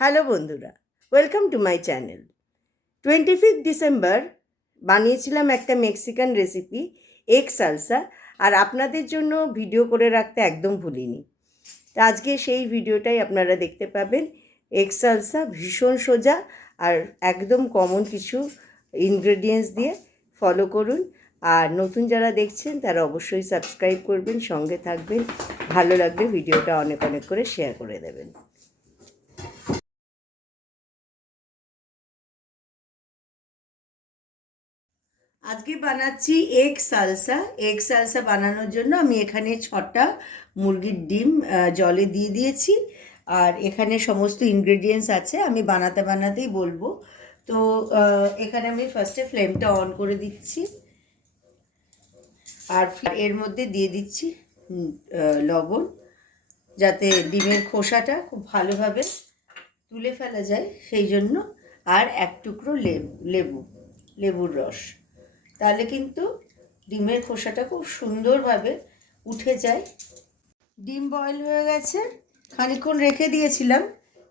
Hello বন্ধুরা, welcome to my channel. 25 December বানিয়েছিলাম একটা মেক্সিকান রেসিপি, এগ সালসা, আর আপনাদের জন্য ভিডিও করে রাখতে একদম ভুলিনি। তো আজকে সেই ভিডিওটাই আপনারা দেখতে পাবেন। এগ সালসা ভীষণ সোজা আর একদম কমন কিছু ইনগ্রেডিয়েন্টস দিয়ে ফলো করুন। আর নতুন যারা দেখছেন তারা অবশ্যই সাবস্ক্রাইব করবেন, সঙ্গে থাকবেন। ভালো লাগলে ভিডিওটা অনেক অনেক করে শেয়ার করে দেবেন। আজকে বানাচ্ছি এগ সালসা। এগ সালসা বানানোর জন্য আমি এখানে 6টা মুরগির ডিম জলে দিয়ে দিয়েছি, আর এখানে সমস্ত ইনগ্রেডিয়েন্টস আছে, আমি বানাতে বানাতেই বলবো। তো এখানে আমি ফার্স্টে ফ্লেমটা অন করে দিচ্ছি, আর এর মধ্যে দিয়ে দিচ্ছি লবণ, যাতে ডিমের খোসাটা খুব ভালোভাবে তুলে ফেলা যায় সেই জন্য, আর এক টুকরো লেবুর রস, তাহলে কিন্তু ডিমের খোসাটা খুব সুন্দরভাবে উঠে যায়। ডিম বয়েল হয়ে গেছে, খানিকক্ষণ রেখে দিয়েছিলাম।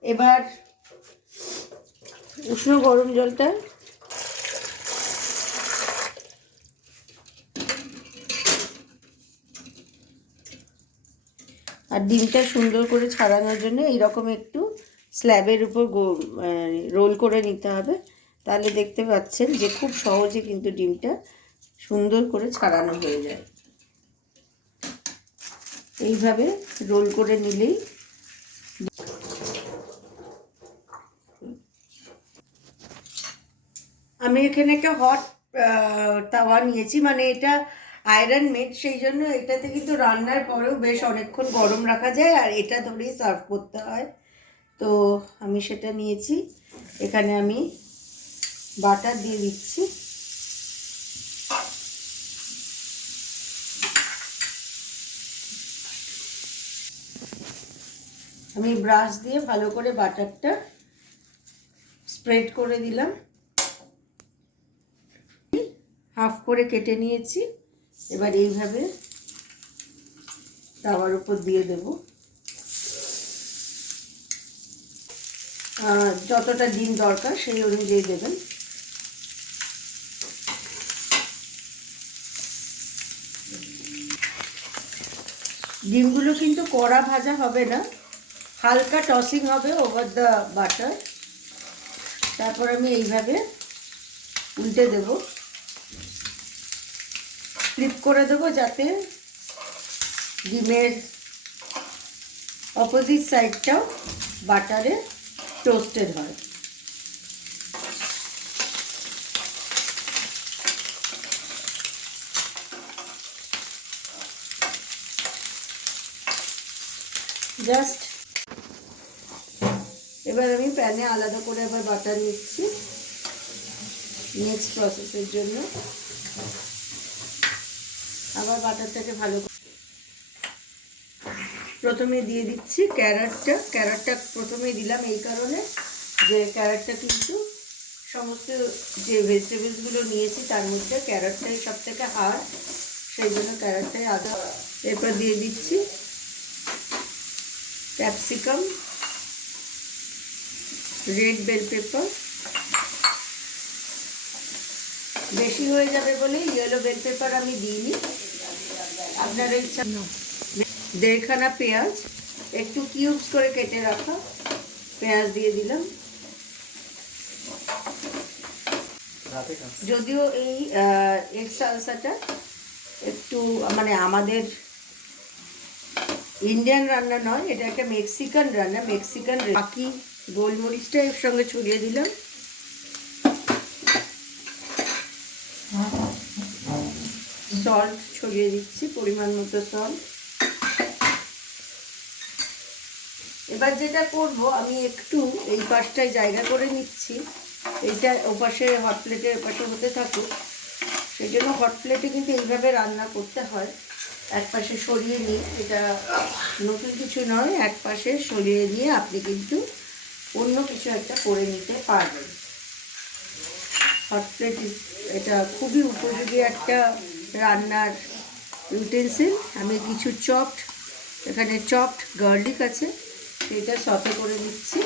এবার উষ্ণ গরম জলটা আর ডিমটা সুন্দর করে ছাড়ানোর জন্য এইরকম একটু স্ল্যাবের উপর রোল করে নিতে হবে, তাহলে দেখতে পাচ্ছেন যে খুব সহজে কিন্তু ডিমটা সুন্দর করে ছাড়ানো হয়ে যায়। এইভাবে রোল করে নিলেই আমি এখানে একটা হট তাওয়া নিয়েছি, মানে এটা আয়রন মেড, সেই জন্য এটাতে কিন্তু রান্নার পরেও বেশ অনেকক্ষণ গরম রাখা যায়, আর এটা ধরেই সার্ভ করতে হয়। তো আমি সেটা নিয়েছি। এখানে আমি বাটার দিয়ে দিচ্ছি। আমি ব্রাশ দিয়ে ভালো করে বাটারটা স্প্রেড করে দিলাম, হাফ করে কেটে নিয়েছি। এবার এইভাবে তাওয়ার উপর দিয়ে দেব। যতটা ডিম দরকার সেই অনুযায়ী দেবেন। ডিমগুলো কিন্তু কড়া ভাজা হবে না, হালকা টসিং হবে ওভার দ্য বাটার। তারপর আমি এইভাবে উল্টে দেব, ফ্লিপ করে দেবো, যাতে ডিমের অপোজিট সাইডটাও বাটারে টোস্টেড হয়। জাস্ট এবার আমি প্যানে আলাদা করে আবার বাটার নিচ্ছি নেক্সট প্রসেসের জন্য। আবার বাটারটাকে ভালো প্রথমে দিয়ে দিচ্ছি ক্যারটটা প্রথমেই দিলাম এই কারণে যে ক্যারটটা কিন্তু সমস্ত যে ভেজিটেবলসগুলো নিয়েছি তার মধ্যে ক্যারটটাই সব থেকে হার্ড, সেই জন্য ক্যারটটাই আদা। এরপর দিয়ে দিচ্ছি ক্যাপসিকাম, রেড বেল পেপার, বেশি হয়ে যাবে বলে ইয়েলো বেল পেপার আমি দিইনি, আপনারা ইচ্ছা। দেড়খানা পেঁয়াজ, একটু কিউবস করে কেটে রাখা পেঁয়াজ দিয়ে দিলাম। যদিও এই এগ সালসাটা একটু মানে আমাদের ইন্ডিয়ান রান্না নয়, এটা একটা মেক্সিকান রান্না, মেক্সিকান। বাকি গোলমরিচটা এর সঙ্গে ছড়িয়ে দিলাম, সল্ট ছড়িয়ে দিচ্ছি, পরিমাণ মতো সল্ট। এবার যেটা করব, আমি একটু এই পাশটায় জায়গা করে নিচ্ছি, এইটা ওপাশে হট প্লেটের ওপাশে হতে থাকুক, সেই জন্য হট প্লেটে কিন্তু এইভাবে রান্না করতে হয়। এক পাশে সরিয়ে নিয়ে, এটা নতুন কিছু নয়, এক পাশে সরিয়ে নিয়ে আপনি কিন্তু অন্য কিছু একটা করে নিতে পারবেন। হট প্লেট এটা খুবই উপযোগী একটা রান্নার ইউটেন্সিল। আমি কিছু এখানে চপড গার্লিক আছে, সেটা সতে করে নিচ্ছি।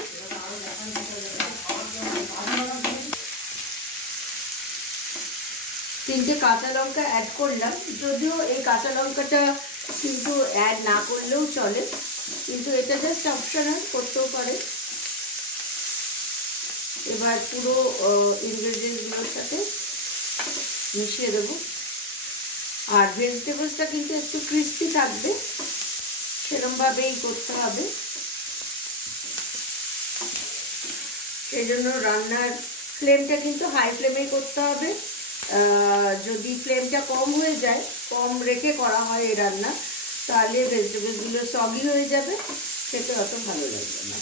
3টে কাঁচা লঙ্কা অ্যাড করলাম, যদিও এই কাঁচা লঙ্কাটা কিন্তু অ্যাড না করলেও চলে, কিন্তু এটা জাস্ট অপশনাল, করতেও পারে। এবার পুরো ইনগ্রেডিয়েন্টসগুলোর সাথে মিশিয়ে দেবো। আর ভেজিটেবলসটা কিন্তু একটু ক্রিস্পি থাকবে, সেরকমভাবেই করতে হবে। সেই জন্য রান্নার ফ্লেমটা কিন্তু হাই ফ্লেমেই করতে হবে। যদি ফ্লেমটা কম হয়ে যায়, কম রেখে করা হয় এই রান্না, তাহলে ভেজিটেবলসগুলো সগি হয়ে যাবে, খেতে অত ভালো লাগবে না।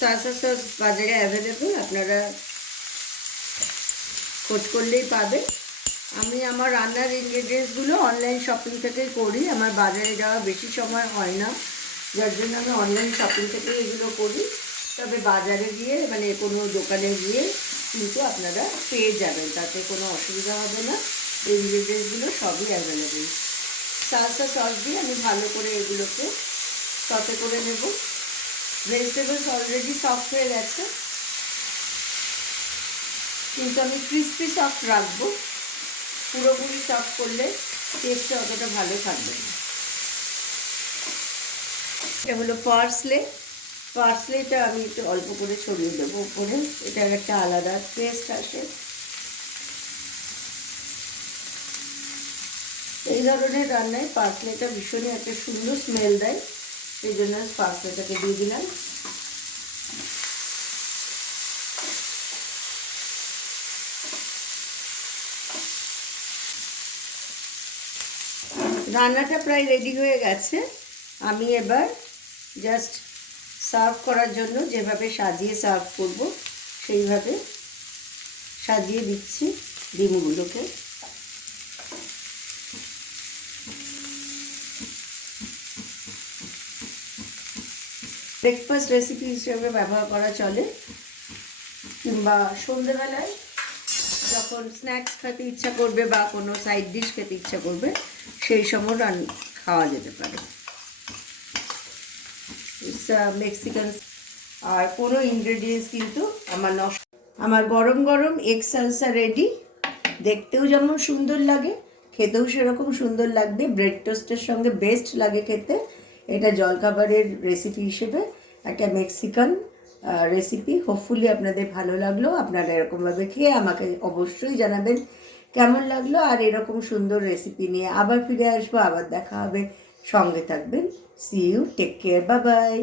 সালসা সস বাজারে অ্যাভেলেবল, আপনারা খোঁজ করলেই পাবে। আমি আমার রান্নার ইনগ্রেডিয়েন্টসগুলো অনলাইন শপিং থেকেই করি, আমার বাজারে যাওয়া বেশি সময় হয় না, যার জন্য আমি অনলাইন শপিং থেকেই এগুলো করি। তবে বাজারে গিয়ে মানে কোনো দোকানে গিয়ে কিন্তু আপনারা পেয়ে যাবেন, তাতে কোনো অসুবিধা হবে না। ইনগ্রেডিয়েন্টসগুলো সবই অ্যাভেলেবেল। সালসা সস দিয়ে আমি ভালো করে এগুলোকে সসে করে নেব। ভেজিটেবলস অলরেডি সফট হয়ে গেছে, কিন্তু আমি ক্রিস্পি সফট রাখবো, পুরোপুরি সফট করলে টেস্টটা অতটা ভালো থাকবে না। এটা হলো পার্সলেটা আমি একটু অল্প করে ছড়িয়ে দেবো উপরে, এটার একটা আলাদা টেস্ট আসে। এই ধরনের রান্নায় পার্সলেটা ভীষণই একটা সুন্দর স্মেল দেয়, সেই জন্য পার্সলেটাকে দিয়ে দিলাম। রান্নাটা প্রায় রেডি হয়ে গেছে। আমি এবার জাস্ট সার্ভ করার জন্য যেভাবে সাজিয়ে সার্ভ করব সেইভাবে সাজিয়ে দিচ্ছি ডিমগুলোকে। ব্রেকফাস্ট রেসিপি হিসেবে ব্যবহার করা চলে, কিংবা সন্ধ্যেবেলায় যখন স্ন্যাক্স খেতে ইচ্ছা করবে বা কোনো সাইড ডিশ খেতে ইচ্ছা করবে, সেই সময় খাওয়া যেতে পারে। মেক্সিকান। আর কোনো ইনগ্রেডিয়েন্টস কিন্তু আমার গরম গরম এগ সালসা রেডি। দেখতেও যেমন সুন্দর লাগে, খেতেও সেরকম সুন্দর লাগবে। ব্রেড টোস্টের সঙ্গে বেস্ট লাগে খেতে। এটা জলখাবারের রেসিপি হিসেবে একটা মেক্সিকান রেসিপি। হোপফুলি আপনাদের ভালো লাগলো। আপনারা এরকমভাবে খেয়ে আমাকে অবশ্যই জানাবেন কেমন লাগলো। আর এরকম সুন্দর রেসিপি নিয়ে আবার ফিরে আসবো, আবার দেখা হবে। সঙ্গে থাকবেন। See you, take care, bye by.